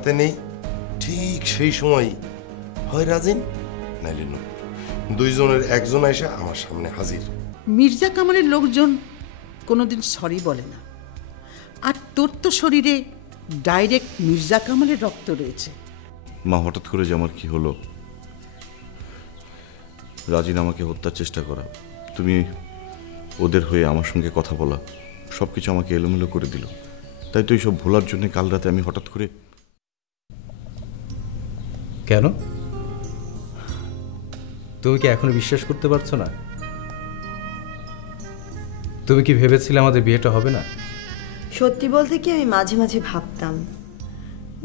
হাতে নেই ঠিক সেই সময় হয় রাজিন নাইলে নূপুর, দুইজনের একজন এসে আমার সামনে হাজির। মির্জা কামালের লোকজন কোনোদিন সরি বলে না, আর তোর তো শরীরে ডাইরেক্ট মির্জা কামালের রক্ত রয়েছে। মা, হঠাৎ করে যে আমার কি হলো, রাজিন আমাকে হত্যার চেষ্টা করা, তুমি ওদের হয়ে আমার সঙ্গে কথা বলা, সব কিছু আমাকে এলোমেলো করে দিল। তাই তো এইসব ভোলার জন্য কাল রাতে আমি হঠাৎ করে। কেন? তুমি কি এখনো বিশ্বাস করতে পারছো না? তুমি কি ভেবেছিলে আমাদের বিয়েটা হবে না? সত্যি বলতে কি আমি মাঝে মাঝে ভাবতাম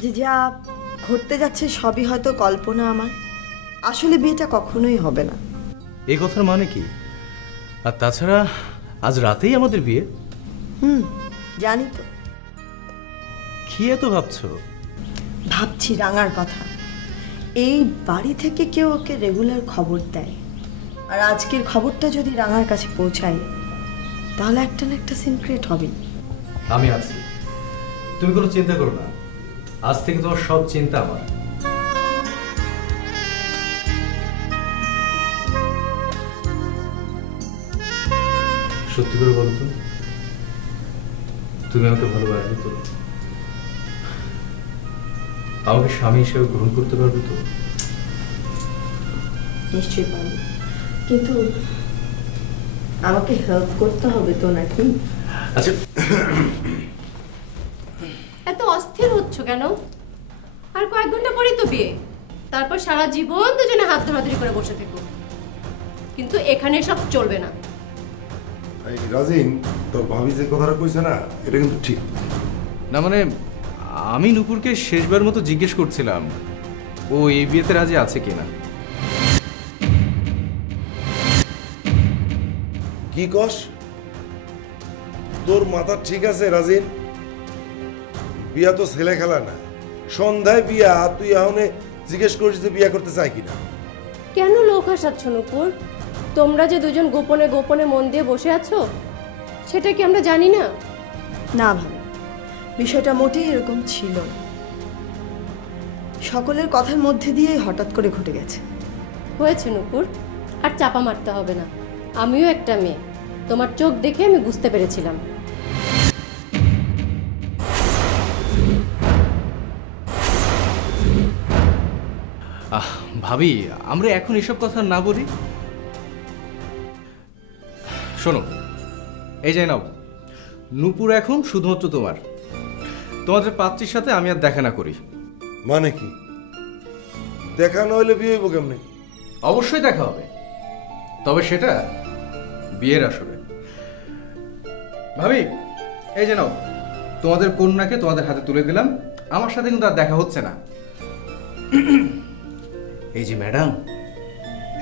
যে যা ঘটতে যাচ্ছে সবই হয়তো কল্পনা আমার, আসলে বিয়েটা কখনোই হবে না। এই কথার মানে কি? আর তাছাড়া আজ রাতেই আমাদের বিয়ে। জানি তো। কি এত ভাবছো? ভাবছি রাঙার কথা। এই বাড়ি থেকে কেউ ওকে রেগুলার খবর দেয়, আর আজকের খবরটা যদি রাঙার কাছে পৌঁছায় তাহলে একটা না একটা সিক্রেট হবে। আমি আছি, তুমি কোনো চিন্তা করো না। আজ থেকে তোমার সব চিন্তা আমার। সত্যি করে বলো তো, তুমি আমাকে ভালোবাসবে তো? আমাকে স্বামী হিসেবে গ্রহণ করতে পারবে তো? নিশ্চয়ই পারবো, কিন্তু আমাকে হেল্প করতে হবে তো, নাকি? আচ্ছা, এত অস্থির হচ্ছ কেন? আর কয়েক ঘন্টা পরেই তো বিয়ে, তারপর সারা জীবন দুজনে হাত ধরাধরি করে বসে থেকো। কিন্তু এখানে সব চলবে না। এই রাজিন, তোর ভাবি যে কথাটা কইছে না, এটা কিন্তু ঠিক না মানে আমি নূপুরকে শেষবার মতো জিজ্ঞেস করছিলাম ও এই বিয়েতে রাজি আছে কিনা। কি কস? তোর মাথা ঠিক আছে রাজিন? বিয়া তো ছেলে খেলা না, সন্ধ্যায় বিয়া, তুই এখন জিজ্ঞেস করিস যে বিয়া করতে চাই কিনা? কেন লোক হাসাচ্ছ নূপুর? তোমরা যে দুজন গোপনে গোপনে মন দিয়ে বসে আছো সেটা কি আমরা জানি না? না ভাবি, বিষয়টা মোটেই এরকম ছিল না। সকলের কথার মধ্যে দিয়ে হঠাৎ করে ঘটে গেছে। হয়েছে নূপুর, আর চাপা মারতে হবে না। আমিও একটা মেয়ে, তোমার চোখ দেখে আমি বুঝতে পেরেছিলাম। ভাবি, আমরা এখন এসব কথা না বলি। শোনো, এই যাই নাও, নূপুর এখন শুধুমাত্র তোমার। তোমাদের পাত্রীর সাথে আমি আর দেখা না করি। মানে কি? দেখা না হইলে বিয়ে হইব কেমনে? অবশ্যই দেখা হবে, তবে সেটা বিয়ের আসরে। ভাবি, এই যে নাও, তোমাদের কন্যাকে তোমাদের হাতে তুলে দিলাম। আমার সাথে কিন্তু আর দেখা হচ্ছে না। এই যে ম্যাডাম,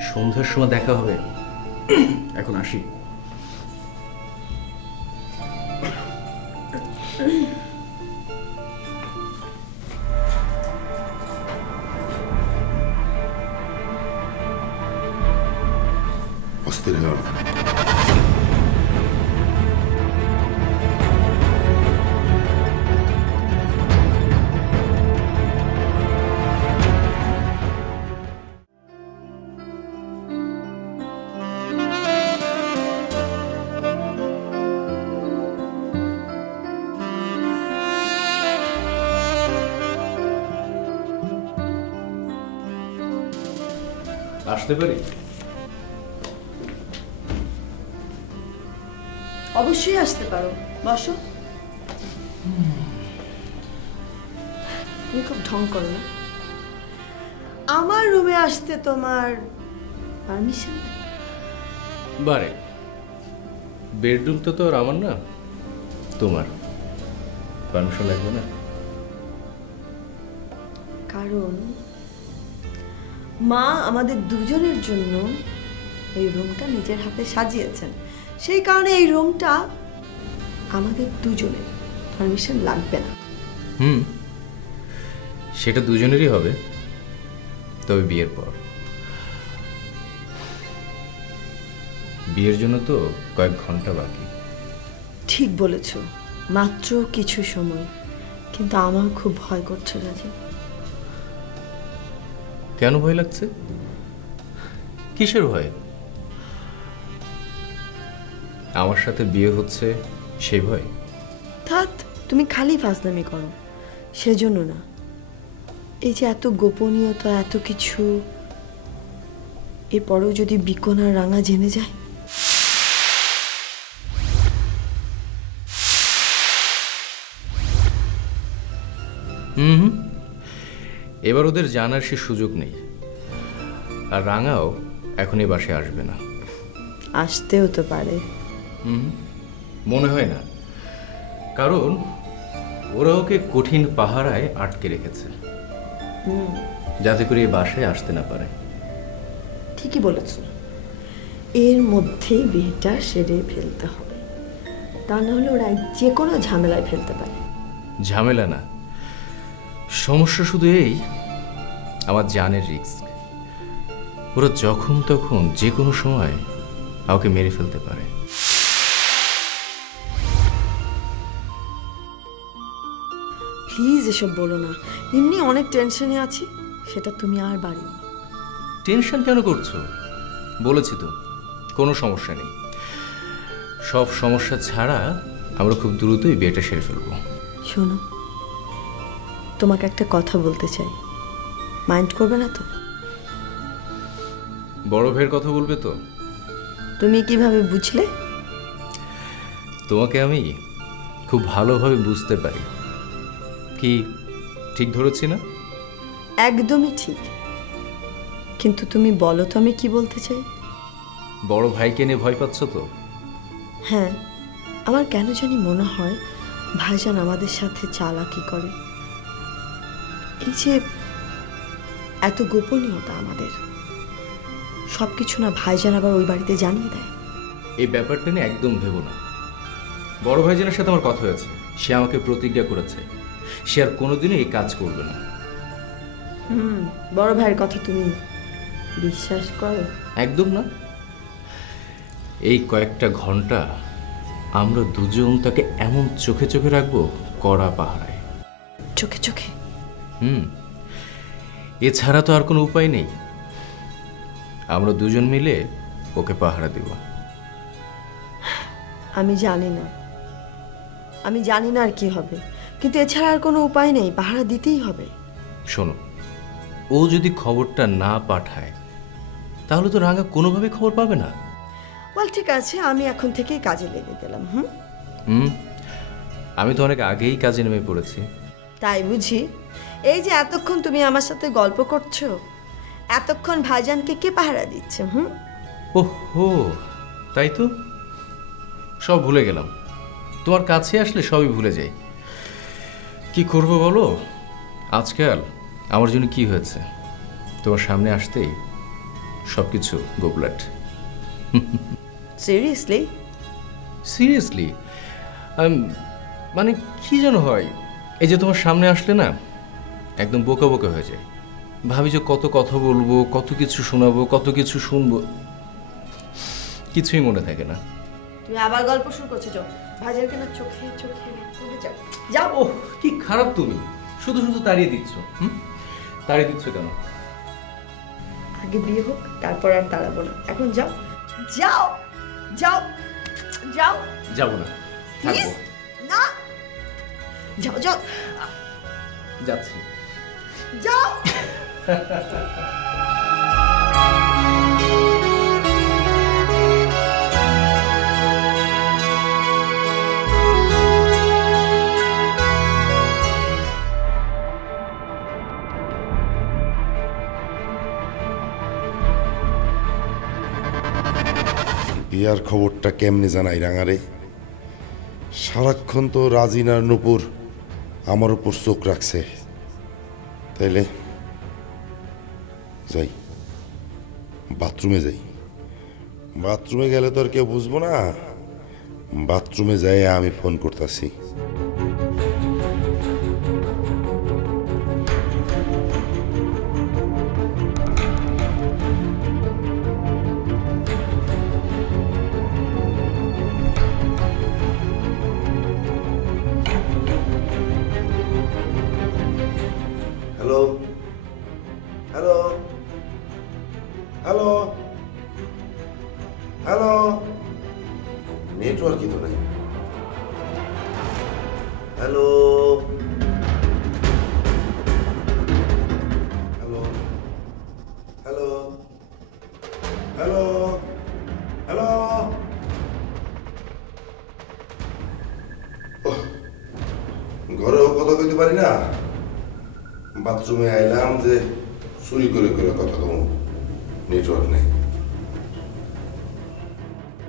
সন্ধ্যার সময় দেখা হবে। এখন আসি। অস্থির হয়ে আসতে পারি? অবশ্যই আসতে পারো, বসো। তুমি খুব ঢং করো না। আমার রুমে আসতে তোমার পারমিশন? বারে, বেডরুম তো তোর, আমার না তোমার। পারমিশন লাগবে না? কারণ মা আমাদের দুজনের জন্য এই রুমটা নিজের হাতে সাজিয়েছেন, সেই কারণে এই রুমটা আমাদের দুজনের, পারমিশন লাগবে না। সেটা দুজনেরই হবে, তবে বিয়ের পর। বিয়ের জন্য তো কয়েক ঘন্টা বাকি। ঠিক বলেছ, মাত্র কিছু সময়। কিন্তু আমার খুব ভয় করছে রাজীব। কেন ভয় লাগছে? কিসের ভয়? আমার সাথে বিয়ে হচ্ছে সেই ভয়? থাক, তুমি খালি ফাজলামি করো, সেজন্য না। এই যে এত গোপনীয়তা, এত কিছু, এরপরেও যদি বিকন আর রাঙা জেনে যায়। এবার ওদের জানার সে সুযোগ নেই। আর রাঙাও এখন এই বাসায় আসবে না। আসতেও তো পারে। মনে হয় না, কারণ ওরা ওকে কঠিন পাহারায় আটকে রেখেছে, যাতে করে এই বাসায় আসতে না পারে। ঠিকই বলেছ, এর মধ্যেই বিয়েটা সেরে ফেলতে হবে, তা নাহলে ওরা যে কোনো ঝামেলায় ফেলতে পারে। ঝামেলা না, সমস্যা শুধু এই, আমার জানের রিস্ক। ওরা যখন তখন যে কোনো সময় কাউকে মেরে ফেলতে পারে। প্লিজ এসব বলো না, এমনি অনেক টেনশনে আছি, সেটা তুমি আর বাড়িও। টেনশন কেন করছো? বলেছি তো কোনো সমস্যা নেই। সব সমস্যা ছাড়া আমরা খুব দ্রুতই বিয়েটা সেরে ফেলবো। শোনো, তোমাকে একটা কথা বলতে চাই, মাইন্ড করবে না তো? বড় ভাইয়ের কথা বলবে তো? তুমি কিভাবে বুঝলে? তোমাকে আমি খুব ভালোভাবে বুঝতে পারি। কি ঠিক ধরেছি না? একদমই ঠিক, কিন্তু তুমি বলো তো আমি কি বলতে চাই। বড় ভাইকে নিয়ে ভয় পাচ্ছ তো? হ্যাঁ, আমার কেন জানি মনে হয় ভাইজান আমাদের সাথে চালাকি করে। এই যে এত গোপনীয়তা আমাদের, সব কিছু না ভাইজান আবার ওই বাড়িতে জানিয়ে দেয়। এই ব্যাপারটা নিয়ে একদম ভেবো না। বড় ভাইজানের সাথে আমার কথা হয়েছে, সে আমাকে প্রতিজ্ঞা করেছে সে আর কোনোদিনও এই কাজ করবে না। বড় ভাইয়ের কথা তুমি বিশ্বাস করো? একদম না। এই কয়েকটা ঘন্টা আমরা দুজন তাকে এমন চোখে চোখে রাখবো, কড়া পাহারায়। চোখে চোখে? এছাড়া তো আর কোনো উপায় নেই। আমরা দুজন মিলে ওকে পাহারা দেব। আমি জানি না আর কি হবে, কিন্তু এছাড়া আর কোনো উপায় নেই, পাহারা দিতেই হবে। শোনো, ও যদি খবরটা না পাঠায় তাহলে তো রাঙা কোনোভাবে খবর পাবে না। বল ঠিক আছে, আমি এখন থেকেই কাজে লেগে গেলাম। আমি তো অনেক আগেই কাজে নেমে পড়েছি। তাই বুঝি? এই যে এতক্ষণ তুমি আমার সাথে গল্প করছো, এতক্ষণ ভাইজানকে কে পাহারা দিচ্ছে? ওহো, তাই তো, সব ভুলে গেলাম। তোমার কাছে আসলে সবই ভুলে যাই। কি করব বলো, আজকাল আমার জন্য কি হয়েছে, তোমার সামনে আসতেই সব কিছু গোবলাট। সিরিয়াসলি? সিরিয়াসলি, মানে কি যেন হয়, এই যে তোমার সামনে আসলে না একদম বোকা বোকা হয়ে যায়। ভাবি যে কত কথা বলবো, কত কিছু শোনাবো, কত কিছু শুনবো, কিছুই মনে থাকে না। তুমি আবার গল্প শুরু করছো? যাও, ভাইজানকে না চোখে চোখে যাও যাও। ওহ, কি খারাপ তুমি, শুধু শুধু তাড়িয়ে দিচ্ছ। তাড়িয়ে দিচ্ছ কেন? আগে বিয়ে হোক, তারপর আর তাড়াবো না। এখন যাও যাও যাও যাও। যাবো না, প্লিজ না, যাও যাও। যাচ্ছি, যাও। বিয়ার খবরটা কেমনে জানাই রাঙারে? সারাক্ষণ তো রাজিনার নুপুর আমার উপর চোখ রাখছে। তাইলে যাই, বাথরুমে যাই। বাথরুমে গেলে তো আর কেউ বুঝবো না। বাথরুমে যাই আমি ফোন করতেছি। হ্যালো হ্যালো হ্যালো, নেটওয়ার্কই তো নাই। Hello hello hello hello hello, ঘরেও কথা কইতে পারি না, বাথরুমে আইলাম যে চুরি করে করে কথা কম, নেটওয়ার্ক নেই।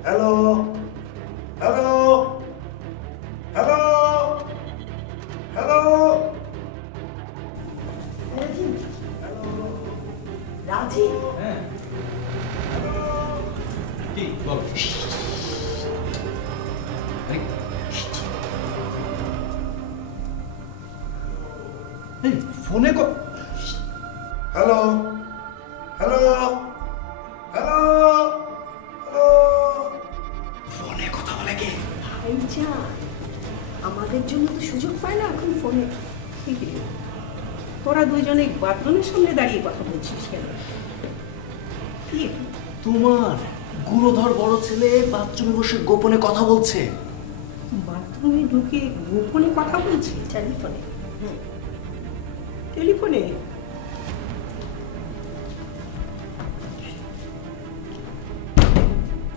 হ্যালো হ্যালো হ্যালো হ্যালো, রাজি, কি বল? ফোনে হ্যালো হ্যালো হ্যালো হ্যালো, ফোনে কথা বলে কে? ভাইজা, আমাদের জন্য তো সুযোগ পায় না এখন ফোনে। ঠিক রে, তোরা দুইজনে বাথরুমের সামনে দাঁড়িয়ে কথা বলছিস কেন? কি তোমার গুণধর বড় ছেলে বাথরুমে বসে গোপনে কথা বলছে। বাথরুমে ঢুকে গোপনে কথা বলছে? টেলিফোনে। টেলিফোনে?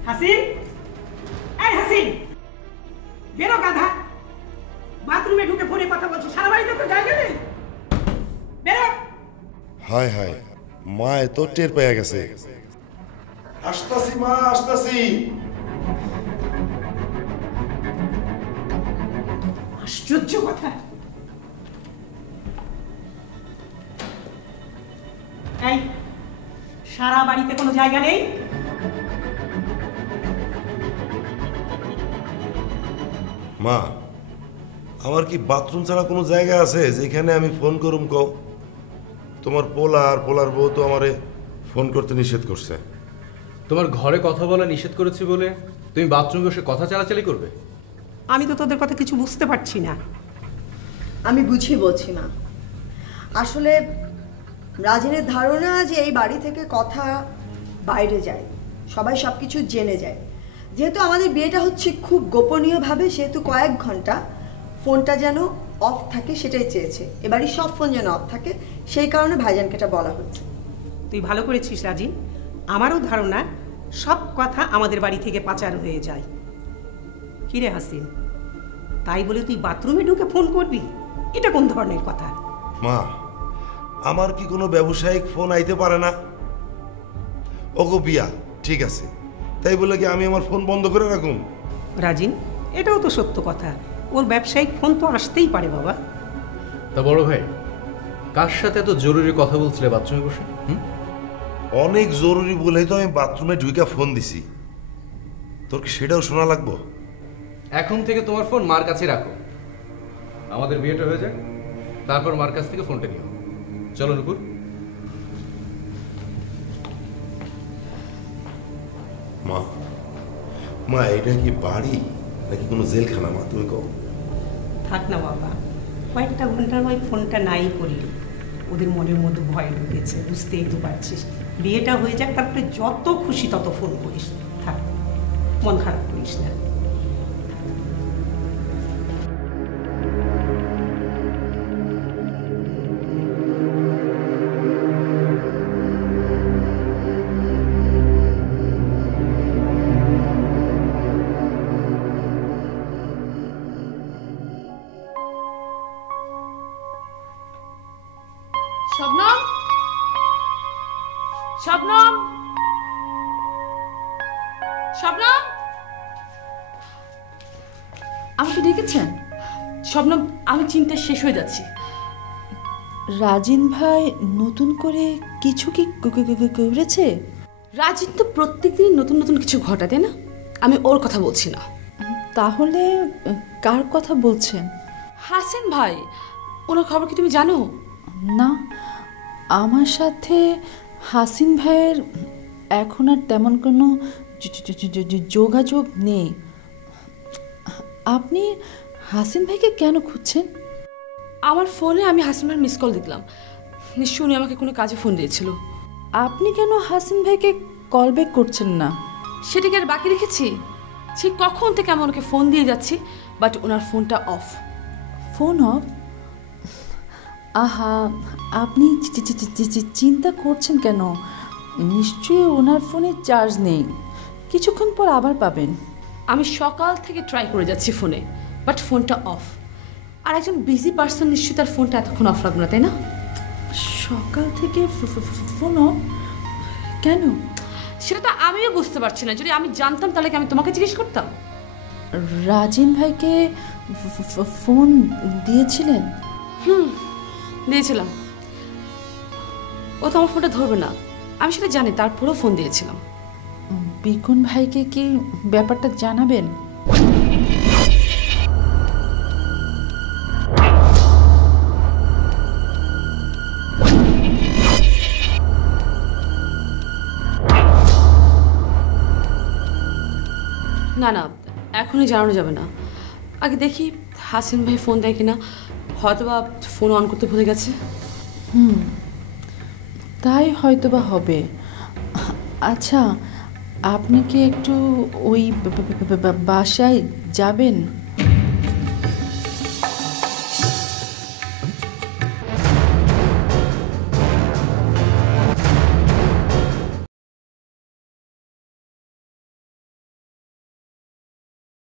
হাসিন, এই হাসিন, বেরো গাধা। বাথরুমে ঢুকে ফোনে কথা বলছে, সারা বাড়িতে তো জায়গা নেই। বেরো। হায় হায়, মা এত টের পেয়ে গেছে। আসতাছি মা, আসতাছি। আশ্চর্য কথা। এই, সারা বাড়িতে কোনো জায়গা নেই? মা, আমার কি বাথরুম ছাড়া কোনো জায়গা আছে যেখানে আমি ফোন করুম? কও, তোমার পোলা আর পোলার বউ তো আমারে ফোন করতে নিষেধ করছে। তোমার ঘরে কথা বলা নিষেধ করেছি বলে তুমি বাথরুমে বসে কথা চালাচালি করবে? আমি তো তোদের কথা কিছু বুঝতে পারছি না। আমি বুঝিয়ে বলছি মা, আসলে রাজিনের ধারণা যে এই বাড়ি থেকে কথা বাইরে যায়, সবাই সব কিছু জেনে যায়। যেহেতু আমাদের বিয়েটা হচ্ছে খুব গোপনীয়ভাবে, সেহেতু কয়েক ঘন্টা ফোনটা যেন অফ থাকে সেটাই চেয়েছে। এবারই সব ফোন যেন অফ থাকে, সেই কারণে ভাইজানকে এটা বলা হচ্ছে। তুই ভালো করেছিস রাজি। আমারও ধারণা সব কথা আমাদের বাড়ি থেকে পাচার হয়ে যায়। কিরে হাসিন, তাই বলে তুই বাথরুমে ঢুকে ফোন করবি? এটা কোন ধরনের কথা? মা, আমার কি কোনো ব্যবসায়িক ফোন আইতে পারে না? ওগো বিয়া, ঠিক আছে, তাই বলে কি আমি আমার ফোন বন্ধ করে রাখুন? রাজিন, এটাও তো সত্য কথা। ওর ব্যবসায়িক ফোন তো আসতেই পারে বাবা। তা বড় ভাই, কার সাথে এত জরুরি কথা বলছিলে বাথরুমে বসে? অনেক জরুরি বলেই তো আমি বাথরুমে ঢুকে ফোন দিছি। তোর কি সেটাও শোনা লাগবো? এখন থেকে তোমার ফোন মার কাছে রাখো। আমাদের বিয়েটা হয়ে যাক, তারপর মার কাছ থেকে ফোনটা নিও। চলো নুপুর। মা, মা, এটা কি বাড়ি নাকি কোনো জেলখানা? মা তুমি কও। থাক না বাবা, কয়েকটা ঘন্টার ওই ফোনটা নাই করলি। ওদের মনের মধ্যে ভয় ঢুকেছে, বুঝতেই তো পারছিস। বিয়েটা হয়ে যাক, তারপরে যত খুশি তত ফোন করিস। থাক, মন খারাপ করিস না। শবনম, শবনম, শবনম, আমাকে ডেকেছেন? শবনম, আমি চিন্তায় শেষ হয়ে যাচ্ছি। রাজিন ভাই নতুন করে কিছু কি করেছে? রাজিন তো প্রত্যেকদিন নতুন নতুন কিছু ঘটাতে না, আমি ওর কথা বলছি না। তাহলে কার কথা বলছেন? হাসিন ভাই, ওনার খবর কি তুমি জানো? না, আমার সাথে হাসিন ভাইয়ের এখন আর তেমন কোনো যোগাযোগ নেই। আপনি হাসিন ভাইকে কেন খুঁজছেন? আমার ফোনে আমি হাসিন ভাইয়ের মিস কল দেখলাম, নিশ্চয়ই উনি আমাকে কোনো কাজে ফোন দিয়েছিল। আপনি কেন হাসিন ভাইকে কল ব্যাক করছেন না? সেটা কি আর বাকি রেখেছি? সে কখন থেকে আমি ওনাকে ফোন দিয়ে যাচ্ছি, বাট ওনার ফোনটা অফ। Phone off? আহা, আপনি চিন্তা করছেন কেন? নিশ্চয়ই ওনার ফোনে চার্জ নেই, কিছুক্ষণ পর আবার পাবেন। আমি সকাল থেকে ট্রাই করে যাচ্ছি ফোনে, বাট ফোনটা অফ। আর একজন বিজি পার্সন নিশ্চয়ই তার ফোনটা এতক্ষণ অফ রাখবে না, তাই না? সকাল থেকে ফোন অফ কেন? সেটা তো আমিও বুঝতে পারছি না। যদি আমি জানতাম তাহলে কি আমি তোমাকে জিজ্ঞেস করতাম? রাজিন ভাইকে ফোন দিয়েছিলেন? দিয়েছিলাম। ও তো আমার ফোনটা ধরবে না, আমি সেটা জানি, তারপরেও ফোন দিয়েছিলাম। বিকুন ভাইকে কি ব্যাপারটা জানাবেন? না না, এখনই জানানো যাবে না। আগে দেখি হাসিন ভাই ফোন দেয় কিনা, হয়তোবা ফোন অন করতে ভুলে গেছে। তাই হয়তোবা হবে। আচ্ছা, আপনি কি একটু ওই বাসায় যাবেন?